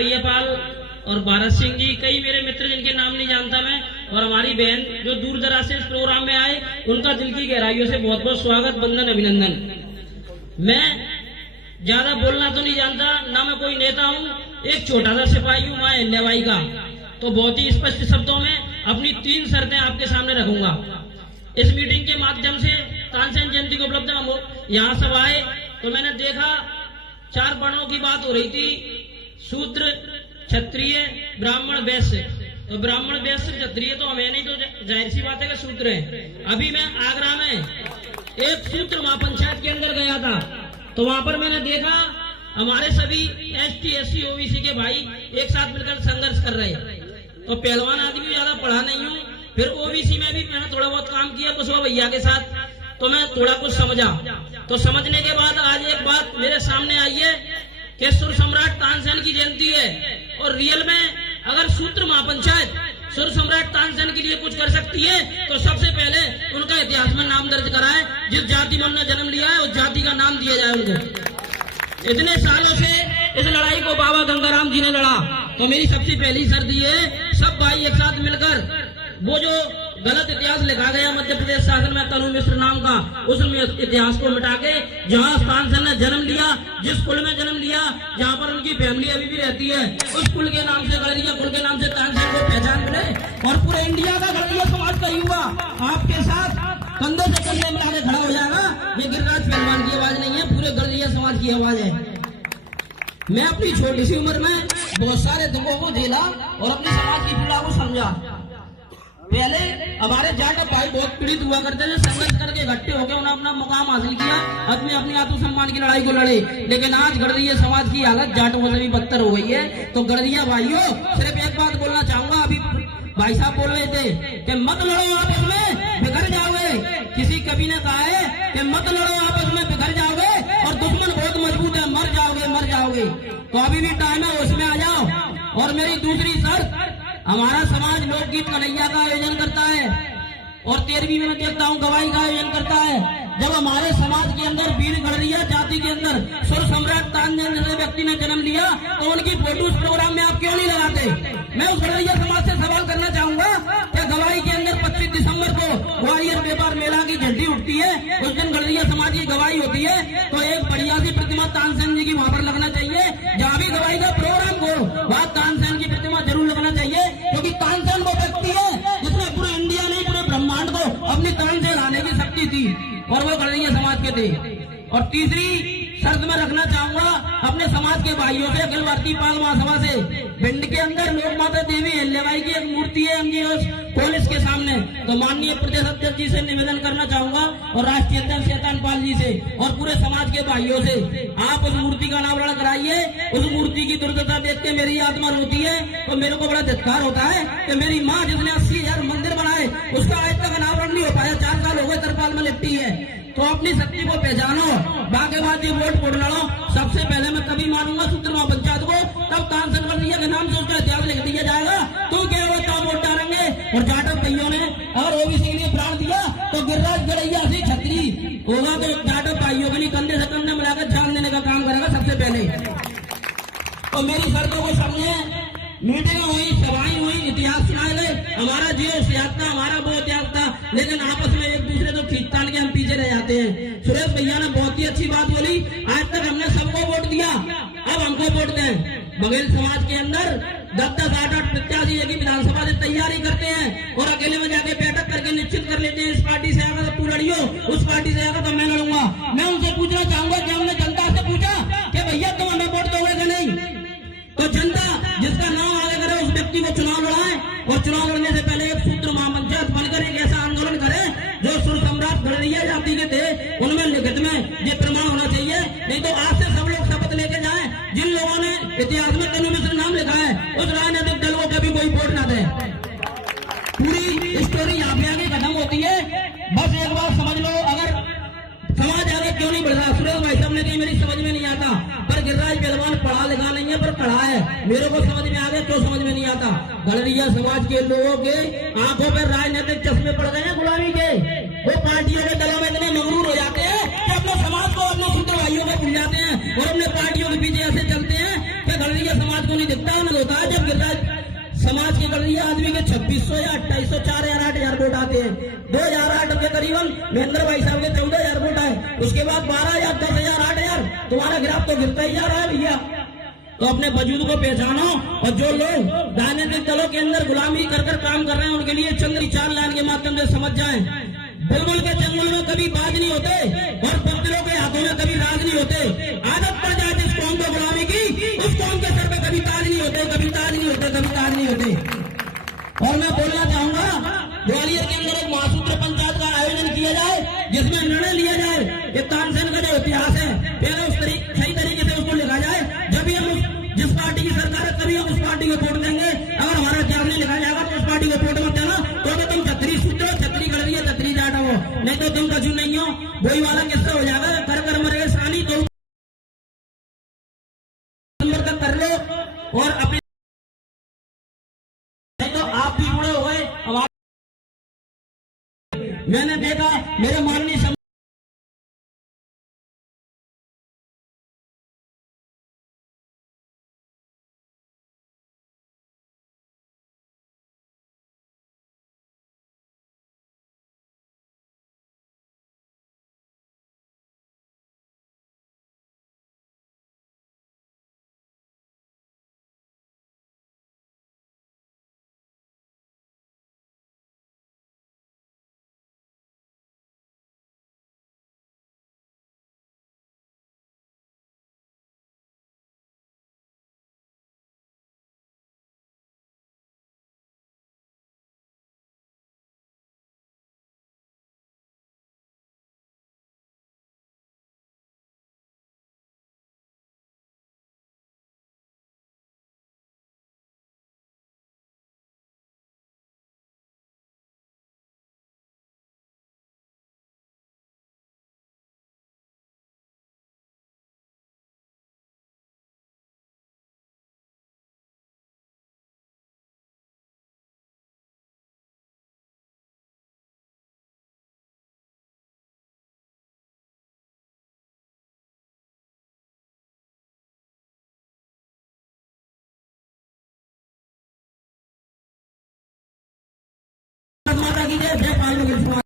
भैया पाल और भारत सिंह जी, कई मेरे मित्र जिनके नाम नहीं जानता मैं, और हमारी बहन जो दूर दराज से इस प्रोग्राम में आए, उनका दिल की गहराइयों से बहुत बहुत स्वागत, वंदन, अभिनंदन। मैं ज्यादा बोलना तो नहीं जानता, ना मैं कोई नेता हूँ, एक छोटा सा सिपाही हूँ मां अहिल्याबाई का। तो बहुत ही स्पष्ट शब्दों में अपनी 3 शर्तें आपके सामने रखूंगा। इस मीटिंग के माध्यम से तानसेन जयंती को उपलब्ध हम यहाँ सब आए तो मैंने देखा 4 वर्णों की बात हो रही थी, शूद्र, क्षत्रिय, ब्राह्मण, वैश्य। तो ब्राह्मण, वैश्य, क्षत्रिय तो हमें नहीं, तो जाहिर सी बात है कि शूद्र है। अभी मैं आगरा में एक शूद्र महापंचायत के अंदर गया था, तो वहां पर मैंने देखा हमारे सभी ST SC OBC के भाई एक साथ मिलकर संघर्ष कर रहे हैं। तो पहलवान आदमी ज्यादा पढ़ा नहीं हूँ, फिर OBC में भी मैंने थोड़ा बहुत काम किया कुशवा भैया के साथ, तो मैं थोड़ा कुछ समझा। तो समझने के बाद आज एक बात मेरे सामने आई है कि सुर सम्राट तानसेन की जयंती है, और रियल में अगर शूद्र महापंचायत सुर सम्राट तानसेन के लिए कुछ कर सकती है तो सबसे पहले उनका इतिहास में नाम दर्ज कराए। जिस जाति में उन्होंने जन्म लिया है उस जाति का नाम दिया जाए उनको। इतने सालों से इस लड़ाई को बाबा गंगाराम जी ने लड़ा, तो मेरी सबसे पहली शर्त ये है, सब भाई एक साथ मिलकर वो जो गलत इतिहास लिखा गया मध्य प्रदेश शासन में तनु मिश्र नाम का, उस इतिहास को मिटा के जहाँ तानसेन ने जन्म लिया, जिस कुल में जन्म लिया, जहाँ पर उनकी फैमिली अभी भी रहती है, उस कुल के नाम से गढ़रिया कुल के नाम से तानसेन को पहचान मिले, और पूरे इंडिया का गढ़रिया समाज का युवा आपके साथ कंधे से कंधे मिला के खड़ा हो जाएगा। ये गिरिराज पहलवान की आवाज नहीं है, पूरे गढ़रिया समाज की आवाज है। मैं अपनी छोटी सी उम्र में बहुत सारे दुखों को झेला और अपने समाज की पीड़ा को समझा। पहले हमारे जाटव भाई बहुत पीड़ित हुआ करते थे, संघर्ष करके इकट्ठे होकर उन्होंने अपना मुकाम हासिल किया, अपनी आत्मसम्मान की लड़ाई को लड़े। लेकिन आज गढ़रिया समाज की हालत जाटवों से भी बदतर हो गई है। तो गढ़रिया भाइयों, सिर्फ एक बात बोलना चाहूंगा, अभी भाई साहब बोल रहे थे कि मत लड़ो आपस में, बिखर जाओगे। किसी कवि ने कहा है कि मत लड़ो आपस में, बिखर जाओगे, और दुश्मन बहुत मजबूत है, मर जाओगे, मर जाओगे। तो अभी भी टाइम है, उसमें आ जाओ। और मेरी दूसरी शर्त, हमारा समाज लोकगीत कन्हैया का आयोजन करता है और 13वीं में देखता हूँ गवाही का आयोजन करता है। जब हमारे समाज के अंदर वीर गढ़रिया जाति के अंदर सुर सम्राट तानसेन जैसे व्यक्ति ने जन्म लिया, तो उनकी फोटो उस प्रोग्राम में आप क्यों नहीं लगाते? मैं उस गढ़रिया समाज से सवाल करना चाहूंगा कि गवाही के अंदर 25 दिसंबर को ग्वालियर व्यापार मेला की झंडी उठती है, उस दिन गढ़रिया समाज की गवाही होती है, तो एक बढ़िया सी प्रतिमा तानसेन जी की वहां पर लगना चाहिए। जहाँ भी गवाही का प्रोग्राम हो वहाँ तानसेन की प्रतिमा जरूर लगना चाहिए, क्योंकि तानसेन वो व्यक्ति है जिसने पूरे इंडिया नहीं पूरे ब्रह्मांड को अपनी तन से लाने की शक्ति थी, और वो गढ़रिया समाज के थे। और तीसरी शर्त में रखना चाहूंगा अपने समाज के भाइयों से, अखिल भारतीय पाल महासभा से, भिंड के अंदर लोक माता देवी अहिल्याबाई की एक मूर्ति है एमजीएस कॉलेज के सामने, तो माननीय प्रदेश अध्यक्ष जी से निवेदन करना चाहूंगा और राष्ट्रीय अध्यक्ष शैतान पाल जी से और पूरे समाज के भाइयों से, आप उस मूर्ति का अनावरण कराइए। उस मूर्ति की दुर्दशा देख के मेरी आत्मा रोती है, तो मेरे को बड़ा धिक्कार होता है कि मेरी माँ जिसने 80,000 मंदिर बनाए उसका आज तक अनावरण नहीं हो पाया। 4 साल हो गए तरपाल में लिपटी है। तो अपनी शक्ति को पहचानो, बाकी बात ये वोट वोट लड़ो। सबसे पहले मैं कभी मानूंगा शूद्र महापंचायत को, तब तानसेन गढ़रिया के नाम से उसका इतिहास लिख दिया जाएगा। तो क्या हुआ, तब वोट डालेंगे। और जाटव भाइयों ने अगर OBC के लिए प्राण दिया तो गिरिराज गढ़रिया से छतरी होगा, तो जाटव भाइयों के लिए कंधे से कंधे मिलाकर जान देने का काम करेगा सबसे पहले। तो मेरी शर्तों को समझे, मीटिंग हुई, सभाएं हुई, इतिहास सुनाए गए, हमारा जो इतिहास था हमारा वो इतिहास था, लेकिन आपस में एक दूसरे को खींचतान के हम पीछे रह जाते हैं। सुरेश भैया ने बहुत ही अच्छी बात बोली, आज तक हमने सबको वोट दिया, अब हमको वोट दें। बघेल समाज के अंदर 10-10, 8-8 प्रत्याशी एक ही विधानसभा से तैयारी करते हैं और अकेले में जाके बैठक करके निश्चित कर लेते हैं, इस पार्टी से आएगा तो तू लड़ियो, उस पार्टी से आएगा तो मैं लड़ूंगा। मैं उनसे पूछना चाहूंगा कि हमने जनता से पूछा कि भैया तुम हमें वोट दोगे कि नहीं? तो जनता जिसका नाम आगे करे उस व्यक्ति को चुनाव लड़ाए, और चुनाव लड़ने से पहले एक शूद्र महापंचायत बनकर एक ऐसा आंदोलन करे जो सुर सम्राट गढ़रिया जाति के थे, उनमें लिखित में ये प्रमाण होना चाहिए। नहीं तो आज से सब लोग शपथ लेके जाए, जिन लोगों ने इतिहास में तनु मिश्र नाम लिखा है उस राजनीतिक दल को कभी कोई वोट ना दे। पूरी स्टोरी यहाँ पे आगे खत्म होती है। बस एक बात समझ लो, अगर समाज आगे क्यों नहीं बढ़ रहा, सुरेश भाई साहब ने कही मेरी समझ में नहीं आता, पर गिरिराज पहलवान पढ़ा लिखा नहीं है पर पढ़ा है, मेरे को समझ में आ गया, क्यों समझ में नहीं आता। गढ़रिया समाज के लोगों के आंखों पर राजनीतिक चश्मे पड़ गए हैं गुलामी के, वो पार्टियों के दलों में इतने मगरूर हो जाते हैं कि अपने समाज को अपने शूद्र भाइयों को भूल जाते हैं और अपने पार्टियों के पीछे ऐसे चलते हैं कि गढ़रिया समाज को नहीं दिखता निकल रही है, आदमी के 2600 या 2800 4000 8000 वोट आते हैं। 2008 के करीबन महेंद्र भाई साहब के 14000 वोट आए, उसके बाद 12000 10000 8000, तुम्हारा ग्राफ तो गिरता ही जा रहा है भैया। तो अपने वजूद को पहचानो, और जो लोग राजनीतिक दलों के अंदर गुलामी कर काम कर रहे हैं उनके लिए चंद्र 4 लाइन के माध्यम से समझ जाएं, बुलबुल के जंगल में कभी बाज नहीं होते और पत्थरों के हाथों में कभी राज नहीं होते। आदत पड़ जाए जिस कौम को गुलामी की, उस कौम के सर पे कभी ताज नहीं होते, कभी ताज नहीं होते, कभी ताज नहीं होते। और मैं बोलना चाहूंगा, ग्वालियर के अंदर एक महासूत्र पंचायत का आयोजन किया जाए जिसमें निर्णय लिया जाए। ये तानसेन का जो इतिहास है पहले सही तरीके से उसको लिखा जाए। जब भी हम जिस पार्टी की सरकार है तभी हम उस पार्टी को वोट देंगे। अगर हमारा इतिहास नहीं लिखा जाएगा तो उस पार्टी को वोट मत देना। तो तुम छतरी सूत्र हो, छतरी कर रही है, छतरी जाटा हो, नहीं तो तुम कछु नहीं हो। वही वाला किस्सा हो जाएगा, कर मरेगा सानी। तो कर लो और अपने, नहीं तो आप भी बुढ़े हो गए। मैंने देखा मेरे माननीय माता की जय, जय पाल